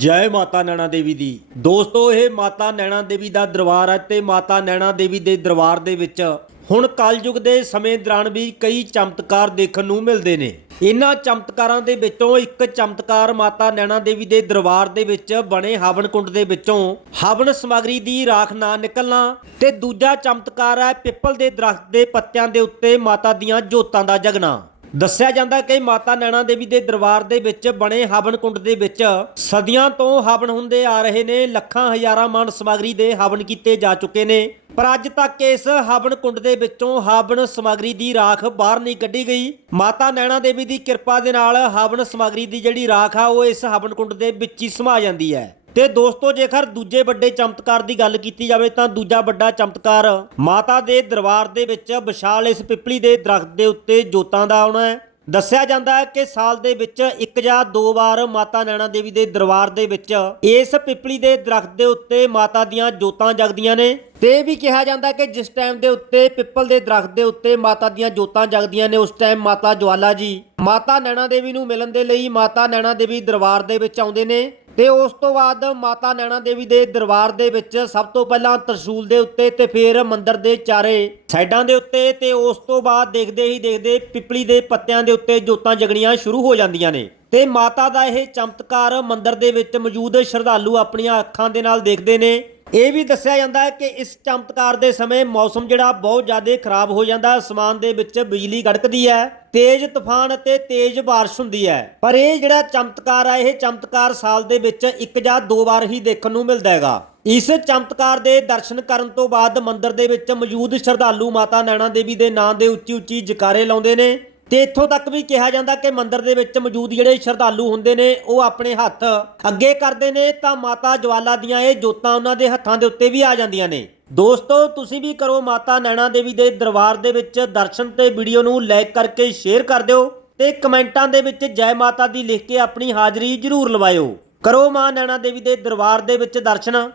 ਜੈ ਮਾਤਾ ਨੈਣਾ ਦੇਵੀ ਦੀ। ਦੋਸਤੋ, ਇਹ ਮਾਤਾ ਨੈਣਾ ਦੇਵੀ ਦਾ ਦਰਬਾਰ ਹੈ ਤੇ ਮਾਤਾ ਨੈਣਾ ਦੇਵੀ ਦੇ ਦਰਬਾਰ ਦੇ ਵਿੱਚ ਹੁਣ ਕਲਯੁਗ ਦੇ ਸਮੇਂ ਦੌਰਾਨ ਵੀ ਕਈ ਚਮਤਕਾਰ ਦੇਖਣ ਨੂੰ ਮਿਲਦੇ ਨੇ। ਇਹਨਾਂ ਚਮਤਕਾਰਾਂ ਦੇ ਵਿੱਚੋਂ ਇੱਕ ਚਮਤਕਾਰ ਮਾਤਾ ਨੈਣਾ ਦੇਵੀ ਦੇ ਦਰਬਾਰ ਦੇ ਵਿੱਚ ਬਣੇ ਹਵਨ ਕੁੰਡ ਦੇ ਵਿੱਚੋਂ ਹਵਨ ਸਮਗਰੀ ਦੀ ਰਾਖ ਨਾ ਨਿਕਲਣਾ ਤੇ ਦੂਜਾ ਚਮਤਕਾਰ ਹੈ ਪਿੱਪਲ ਦੇ ਦਰਖਤ ਦੇ ਪੱਤਿਆਂ ਦੇ ਉੱਤੇ ਮਾਤਾ ਦੀਆਂ ਜੋਤਾਂ ਦਾ ਜਗਣਾ। ਦੱਸਿਆ ਜਾਂਦਾ ਕਿ ਮਾਤਾ ਨੈਣਾ ਦੇਵੀ ਦੇ ਦਰਬਾਰ ਦੇ ਵਿੱਚ ਬਣੇ ਹਵਨ ਕੁੰਡ ਦੇ ਵਿੱਚ ਸਦੀਆਂ ਤੋਂ ਹਵਨ ਹੁੰਦੇ ਆ ਰਹੇ ਨੇ, ਲੱਖਾਂ ਹਜ਼ਾਰਾਂ ਮਨ ਸਮਗਰੀ ਦੇ ਹਵਨ ਕੀਤੇ ਜਾ ਚੁੱਕੇ ਨੇ। ਪਰ ਅੱਜ ਤੱਕ ਇਸ ਹਵਨ ਕੁੰਡ ਦੇ ਵਿੱਚੋਂ ਹਵਨ ਸਮਗਰੀ ਦੀ ਰਾਖ ਬਾਹਰ ਨਹੀਂ ਕੱਢੀ ਗਈ। ਮਾਤਾ ਨੈਣਾ ਦੇਵੀ ਦੀ ਕਿਰਪਾ ਦੇ ਨਾਲ ਹਵਨ ਸਮਗਰੀ ਦੀ ਜਿਹੜੀ ਰਾਖ ਆ, ਉਹ ਇਸ ਹਵਨ ਕੁੰਡ ਦੇ ਵਿੱਚ ਹੀ ਸਮਾ ਜਾਂਦੀ ਹੈ। ਤੇ ਦੋਸਤੋ, ਜੇਕਰ ਦੂਜੇ ਵੱਡੇ ਚਮਤਕਾਰ ਦੀ ਗੱਲ ਕੀਤੀ ਜਾਵੇ ਤਾਂ ਦੂਜਾ ਵੱਡਾ ਚਮਤਕਾਰ ਮਾਤਾ ਦੇ ਦਰਬਾਰ ਦੇ ਵਿੱਚ ਵਿਸ਼ਾਲ ਇਸ ਪਿੱਪਲੀ ਦੇ ਦਰਖਤ ਦੇ ਉੱਤੇ ਜੋਤਾਂ ਦਾ ਆਉਣਾ ਹੈ। ਦੱਸਿਆ ਜਾਂਦਾ ਹੈ ਕਿ ਸਾਲ ਦੇ ਵਿੱਚ ਇੱਕ ਜਾਂ ਦੋ ਵਾਰ ਮਾਤਾ ਨੈਣਾ ਦੇਵੀ ਦੇ ਦਰਬਾਰ ਦੇ ਵਿੱਚ ਇਸ ਪਿੱਪਲੀ ਦੇ ਦਰਖਤ ਦੇ ਉੱਤੇ ਮਾਤਾ ਦੀਆਂ ਜੋਤਾਂ ਜਗਦੀਆਂ ਨੇ। ਤੇ ਇਹ ਵੀ ਕਿਹਾ ਜਾਂਦਾ ਕਿ ਜਿਸ ਟਾਈਮ ਦੇ ਉੱਤੇ ਪਿੱਪਲ ਦੇ ਦਰਖਤ ਦੇ ਉੱਤੇ ਮਾਤਾ ਦੀਆਂ ਜੋਤਾਂ ਜਗਦੀਆਂ ਨੇ, ਉਸ ਟਾਈਮ ਮਾਤਾ ਜਵਾਲਾ ਜੀ ਮਾਤਾ ਨੈਣਾ ਦੇਵੀ ਨੂੰ ਮਿਲਣ ਦੇ ਲਈ ਮਾਤਾ ਨੈਣਾ ਦੇਵੀ ਦਰਬਾਰ ਦੇ ਵਿੱਚ ਆਉਂਦੇ ਨੇ। ਤੇ ਉਸ ਤੋਂ ਬਾਅਦ ਮਾਤਾ ਨੈਣਾ ਦੇਵੀ ਦੇ ਦਰਬਾਰ ਦੇ ਵਿੱਚ ਸਭ ਤੋਂ ਪਹਿਲਾਂ ਤਰਸ਼ੂਲ ਦੇ ਉੱਤੇ ਤੇ ਫਿਰ ਮੰਦਿਰ ਦੇ ਚਾਰੇ ਸਾਈਡਾਂ ਦੇ ਉੱਤੇ ਤੇ ਉਸ ਤੋਂ ਬਾਅਦ ਦੇਖਦੇ ਹੀ ਦੇਖਦੇ ਪਿੱਪਲੀ ਦੇ ਪੱਤਿਆਂ ਦੇ ਉੱਤੇ ਜੋਤਾਂ ਜਗਣੀਆਂ ਸ਼ੁਰੂ ਹੋ ਜਾਂਦੀਆਂ ਨੇ। ਤੇ ਮਾਤਾ ਦਾ ਇਹ ਚਮਤਕਾਰ ਮੰਦਿਰ ਦੇ ਵਿੱਚ ਮੌਜੂਦ ਸ਼ਰਧਾਲੂ ਆਪਣੀਆਂ ਅੱਖਾਂ ਦੇ ਨਾਲ ਦੇਖਦੇ ਨੇ। ਇਹ ਵੀ ਦੱਸਿਆ ਜਾਂਦਾ ਹੈ ਕਿ ਇਸ ਚਮਤਕਾਰ ਦੇ ਸਮੇਂ ਮੌਸਮ ਜਿਹੜਾ ਬਹੁਤ ਜ਼ਿਆਦਾ ਖਰਾਬ ਹੋ ਜਾਂਦਾ, ਅਸਮਾਨ ਦੇ ਵਿੱਚ ਬਿਜਲੀ ਗੜਕਦੀ ਹੈ, ਤੇਜ਼ ਤੂਫਾਨ ਅਤੇ ਤੇਜ਼ ਬਾਰਿਸ਼ ਹੁੰਦੀ ਹੈ। ਪਰ ਇਹ ਜਿਹੜਾ ਚਮਤਕਾਰ ਹੈ ਇਹ ਚਮਤਕਾਰ ਸਾਲ ਦੇ ਵਿੱਚ ਇੱਕ ਜਾਂ ਦੋ ਵਾਰ ਹੀ ਦੇਖਣ ਨੂੰ ਮਿਲਦਾ ਹੈਗਾ। ਇਸ ਚਮਤਕਾਰ ਦੇ ਦਰਸ਼ਨ ਕਰਨ ਤੋਂ ਬਾਅਦ ਮੰਦਿਰ ਦੇ ਵਿੱਚ ਮੌਜੂਦ ਸ਼ਰਧਾਲੂ ਮਾਤਾ ਨੈਣਾ ਦੇਵੀ ਦੇ ਨਾਂ ਦੇ ਉੱਚੀ ਉੱਚੀ ਜਕਾਰੇ ਲਾਉਂਦੇ ਨੇ। ਤੇ ਇੱਥੋਂ ਤੱਕ ਵੀ ਕਿਹਾ ਜਾਂਦਾ ਕਿ ਮੰਦਿਰ ਦੇ ਵਿੱਚ ਮੌਜੂਦ ਜਿਹੜੇ ਸ਼ਰਧਾਲੂ ਹੁੰਦੇ ਨੇ, ਉਹ ਆਪਣੇ ਹੱਥ ਅੱਗੇ ਕਰਦੇ ਨੇ, ਤਾਂ ਮਾਤਾ ਜਵਾਲਾ ਦੀਆਂ ਇਹ ਜੋਤਾਂ ਉਹਨਾਂ ਦੇ ਹੱਥਾਂ ਦੇ ਉੱਤੇ ਵੀ ਆ ਜਾਂਦੀਆਂ ਨੇ। ਦੋਸਤੋ, ਤੁਸੀਂ ਵੀ ਕਰੋ ਮਾਤਾ ਨੈਣਾ ਦੇਵੀ ਦੇ ਦਰਬਾਰ ਦੇ ਵਿੱਚ ਦਰਸ਼ਨ ਤੇ ਵੀਡੀਓ ਨੂੰ ਲਾਈਕ ਕਰਕੇ ਸ਼ੇਅਰ ਕਰ ਦਿਓ ਤੇ ਕਮੈਂਟਾਂ ਦੇ ਵਿੱਚ ਜੈ ਮਾਤਾ ਦੀ ਲਿਖ ਕੇ ਆਪਣੀ ਹਾਜ਼ਰੀ ਜ਼ਰੂਰ ਲਵਾਇਓ। ਕਰੋ ਮਾਂ ਨੈਣਾ ਦੇਵੀ ਦੇ ਦਰਬਾਰ ਦੇ ਵਿੱਚ ਦਰਸ਼ਨ।